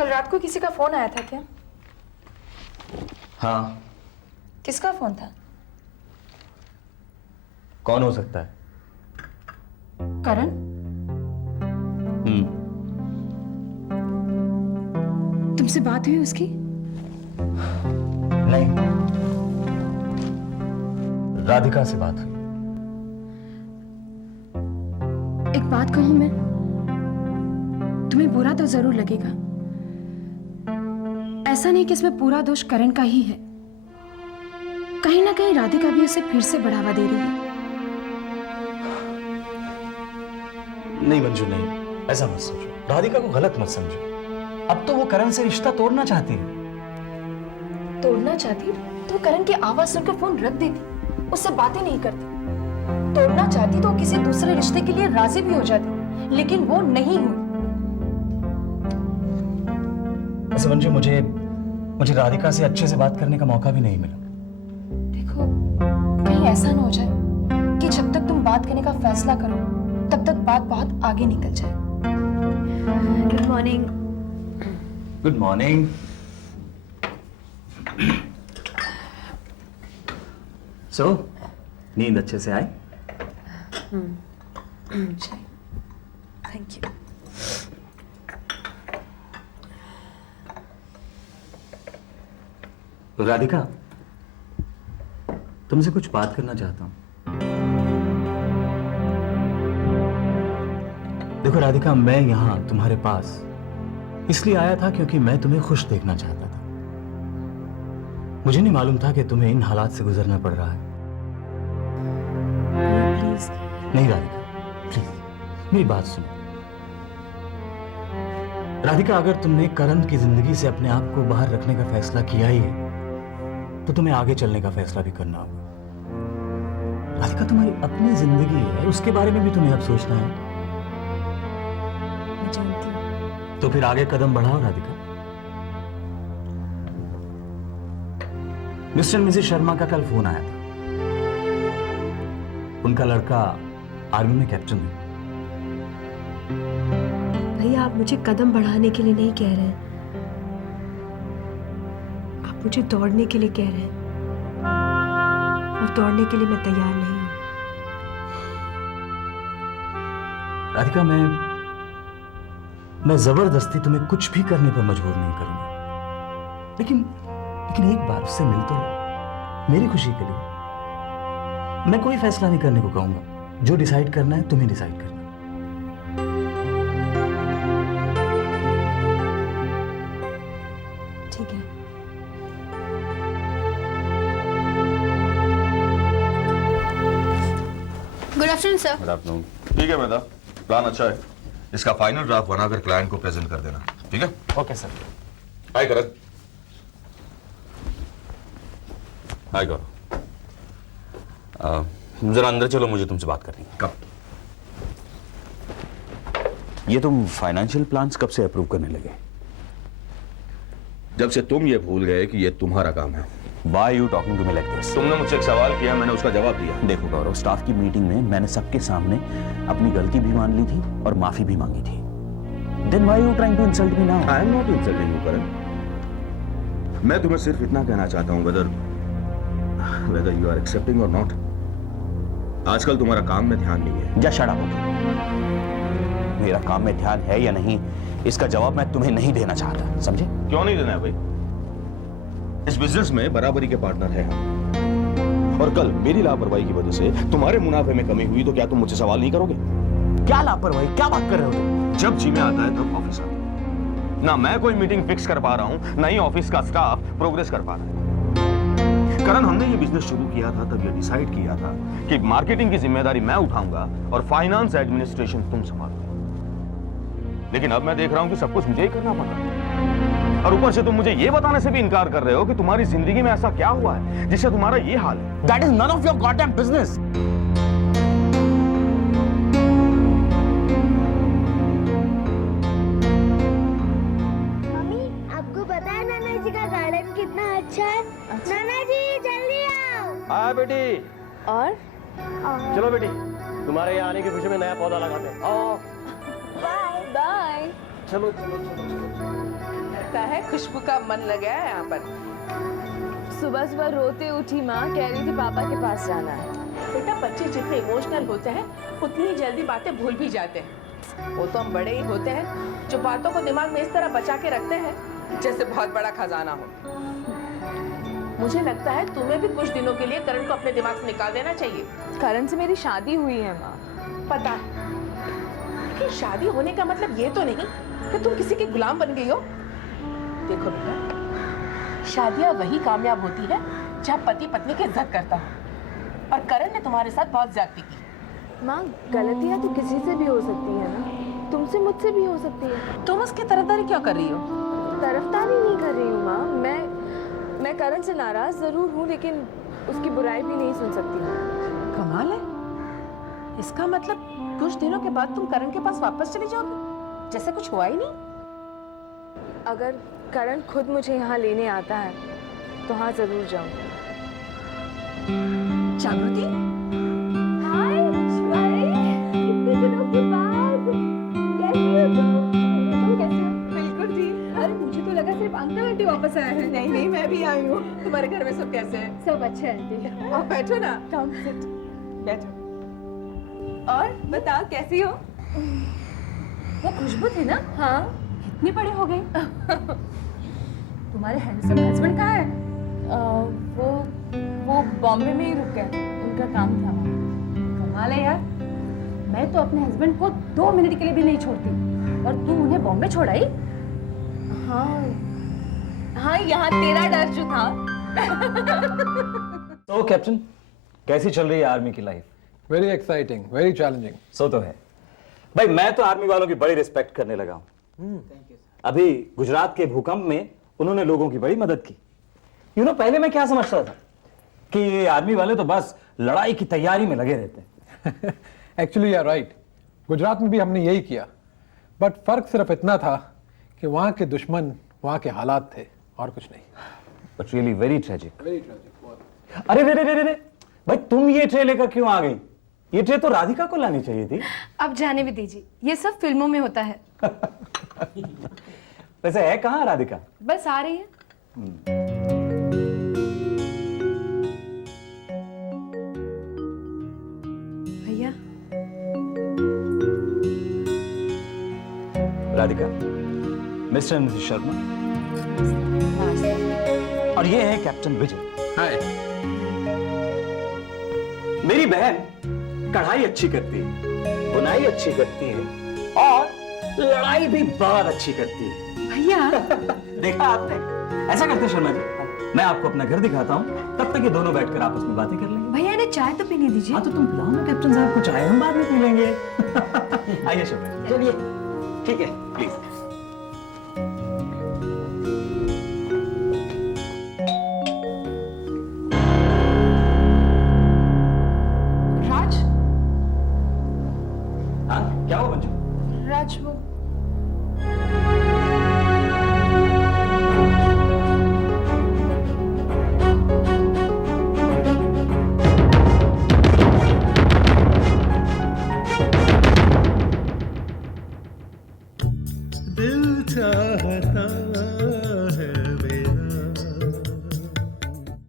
कल रात को किसी का फोन आया था क्या? हाँ। किसका फोन था? कौन हो सकता है? करण? तुमसे बात हुई उसकी? नहीं, राधिका से बात हुई। एक बात कहूं मैं, तुम्हें बुरा तो जरूर लगेगा। ऐसा नहीं कि इसमें पूरा दोष करण का ही है। कहीं ना कहीं राधिका भी उसे फिर से बढ़ावा दे रही है। नहीं मंजू, नहीं, ऐसा मत सोचो। राधिका को गलत मत समझो। अब तो वो करण से रिश्ता तोड़ना चाहती है। तोड़ना चाहती तो करण की आवाज सुनकर फोन रख देती, उससे बातें नहीं करती। तोड़ना चाहती तो किसी दूसरे रिश्ते के लिए राजी भी हो जाती, लेकिन वो नहीं हुई। ऐसे मंजू, मुझे राधिका से अच्छे से बात करने का मौका भी नहीं मिला। देखो, कहीं ऐसा ना हो जाए कि जब तक तुम बात करने का फैसला करो तब तक बात बहुत आगे निकल जाए। Good morning. Good morning. So, नींद अच्छे से आई? Thank you. तो राधिका, तुमसे कुछ बात करना चाहता हूं। देखो राधिका, मैं यहां तुम्हारे पास इसलिए आया था क्योंकि मैं तुम्हें खुश देखना चाहता था। मुझे नहीं मालूम था कि तुम्हें इन हालात से गुजरना पड़ रहा है। प्लीज। नहीं राधिका, प्लीज मेरी बात सुनो। राधिका, अगर तुमने करण की जिंदगी से अपने आप को बाहर रखने का फैसला किया ही है तो तुम्हें आगे चलने का फैसला भी करना होगा। राधिका, तुम्हारी अपनी जिंदगी है, उसके बारे में भी तुम्हें अब सोचना है। मैं जानती हूँ। तो फिर आगे कदम बढ़ाओ राधिका। मिस्टर मिसेस शर्मा का कल फोन आया था। उनका लड़का आर्मी में कैप्टन है। भैया, आप मुझे कदम बढ़ाने के लिए नहीं कह रहे हैं, आप मुझे दौड़ने के लिए कह रहे हैं, और दौड़ने के लिए मैं तैयार नहीं हूं। राधिका, मैं जबरदस्ती तुम्हें कुछ भी करने पर मजबूर नहीं करूंगा, लेकिन एक बार उससे मिल तो लो, मेरी खुशी के लिए। मैं कोई फैसला नहीं करने को कहूंगा, जो डिसाइड करना है तुम्हें डिसाइड करना है। ठीक है। Good afternoon sir. Good afternoon. ठीक है मेहता, प्लान अच्छा है। इसका फाइनल ड्राफ्ट बनाकर क्लाइंट को प्रेजेंट कर देना, ठीक है? Okay sir. Hi Karan. Hi Gaurav. जरा अंदर चलो, मुझे तुमसे बात करनी है। कब? ये तुम फाइनेंशियल प्लान्स कब से अप्रूव करने लगे? जब से तुम ये भूल गए कि ये तुम्हारा काम है। Why you talking to me like this? तुमने मुझसे एक सवाल किया, मैंने उसका जवाब दिया। देखो गौरव, स्टाफ की मीटिंग में मैंने सबके सामने अपनी गलती भी मान ली थी और माफी भी मांगी थी। Then why you trying to insult me now? I am not insulting you, करण। मैं तुम्हें सिर्फ इतना कहना चाहता हूँ, whether you are accepting or not, आजकल तुम्हारा काम में ध्यान नहीं है। जा शट अप। मेरा काम में ध्यान है या नहीं, इसका जवाब मैं तुम्हें नहीं देना चाहता, समझे? क्यों नहीं देना है भाई? इस बिजनेस में बराबरी के पार्टनर है हम, और कल मेरी लापरवाही की वजह से तुम्हारे मुनाफे में कमी हुई तो क्या तुम मुझसे सवाल नहीं करोगे? क्या लापरवाही, क्या बात कर रहे हो तुम? जब जी में आता है तब ऑफिस आता है। ना मैं कोई मीटिंग फिक्स कर पा रहा हूं, ना ही ऑफिस का स्टाफ प्रोग्रेस कर पा रहा है। करण, हमने ये बिजनेस शुरू किया था तब ये डिसाइड किया था कि मार्केटिंग की जिम्मेदारी मैं उठाऊंगा और फाइनेंस एडमिनिस्ट्रेशन तुम संभालोगे। लेकिन अब मैं देख रहा हूं कि सब कुछ मुझे ही करना पड़ रहा है, और ऊपर से तुम मुझे ये बताने से भी इनकार कर रहे हो कि तुम्हारी जिंदगी में ऐसा क्या हुआ है जिससे तुम्हारा ये हाल है। That is none of your goddamn business. Mummy, आपको पता है नाना जी का गार्डन कितना अच्छा है? नाना जी जल्दी आओ। हाँ बेटी। और चलो बेटी, तुम्हारे यहाँ आने की खुशी में नया पौधा लगाते हैं। आओ। Bye bye. चलो चलो चलो चलो। लगता है खुशबू का मन लग गया है यहाँ पर। सुबह सुबह रोते उठी माँ, कह रही थी पापा के पास जाना है। बेटा बच्चे जितने इमोशनल होते हैं उतनी ही जल्दी बातें भूल भी जाते हैं। वो तो हम बड़े ही होते हैं जो बातों को दिमाग में इस तरह बचा के रखते हैं जैसे बहुत बड़ा खजाना हो। मुझे लगता है तुम्हें भी कुछ दिनों के लिए करण को अपने दिमाग से निकाल देना चाहिए। करण से मेरी शादी हुई है माँ। पता है, लेकिन शादी होने का मतलब ये तो नहीं कि तुम किसी की गुलाम बन गई हो। देखो बेटा, शादियां वही कामयाब होती है जहाँ पति पत्नी की इज्जत करता हो, और करण ने तुम्हारे साथ बहुत ज्यादती की। माँ गलतियाँ तो किसी से भी हो सकती है ना, तुमसे मुझसे भी हो सकती है। तुम उसकी तरफदारी क्यों कर रही हो? तरफदारी नहीं कर रही हूँ माँ, मैं करण से नाराज जरूर हूँ, लेकिन उसकी बुराई भी नहीं सुन सकती हूँ। कमाल है, इसका मतलब कुछ दिनों के बाद तुम करण के पास वापस चली जाओगे जैसे कुछ हुआ ही नहीं। अगर करण खुद मुझे यहाँ लेने आता है तो हाँ जरूर जाऊँ। जागृति, हाय कितने दिनों के बाद, कैसी हो तुम कैसे हो? बिल्कुल जी। अरे मुझे तो लगा सिर्फ अंकल आंटी वापस आए हैं। नहीं नहीं, मैं भी आई हूँ। तुम्हारे घर में सब कैसे हैं? सब अच्छे हैं आंटी। आओ बैठो ना। Come sit। बैठो। और बताओ कैसी हो? वो खुशबू थी ना? हाँ। कितनी बड़ी हो गई? तुम्हारे हैंडसम हस्बैंड कहाँ है? वो बॉम्बे में ही रुक गए, उनका काम था वहाँ। कमाल है यार, मैं तो अपने हस्बैंड को 2 मिनट के लिए भी नहीं छोड़ती, और तू उन्हें बॉम्बे छोड़ाई? हाँ यहाँ तेरा डर जो था। तो कैप्टन, कैसी चल रही है आर्मी की life? Very exciting, very challenging. So तो है भाई, मैं तो आर्मी वालों की बड़ी रिस्पेक्ट करने लगा हूँ। अभी गुजरात के भूकंप में उन्होंने लोगों की बड़ी मदद की। पहले मैं क्या समझता था कि ये आर्मी वाले तो बस लड़ाई की तैयारी में लगे रहते हैं। Actually you are right, Gujarat में भी हमने यही किया, बट फर्क सिर्फ इतना था कि वहाँ के दुश्मन वहाँ के हालात थे, और कुछ नहीं। But really very tragic. अरे रे रे रे रे भाई, तुम ये ट्रे लेकर क्यों आ गई? ये ट्रे तो राधिका को लानी चाहिए थी। अब जाने भी दीजिए, ये सब फिल्मों में होता है। वैसे है कहाँ राधिका? बस आ रही है। भैया राधिका, मिस्टर नीतीश शर्मा, और ये है कैप्टन विजय। हाय। मेरी बहन कढ़ाई अच्छी करती है, बुनाई अच्छी करती है, और लड़ाई भी बहुत अच्छी करती है। भैया देखा आपने? ऐसा करते शर्मा जी, मैं आपको अपना घर दिखाता हूँ, तब तक ये दोनों बैठकर आपस में बातें कर लेंगे। भैया इन्हें चाय तो पीने दीजिए। हाँ तो तुम पिलाओ ना कैप्टन साहब को चाय, हम बाद में पी लेंगे। आइए शर्मा जी। चलिए ठीक है, प्लीज। राज, हाँ क्या हुआ मंजू? राज वो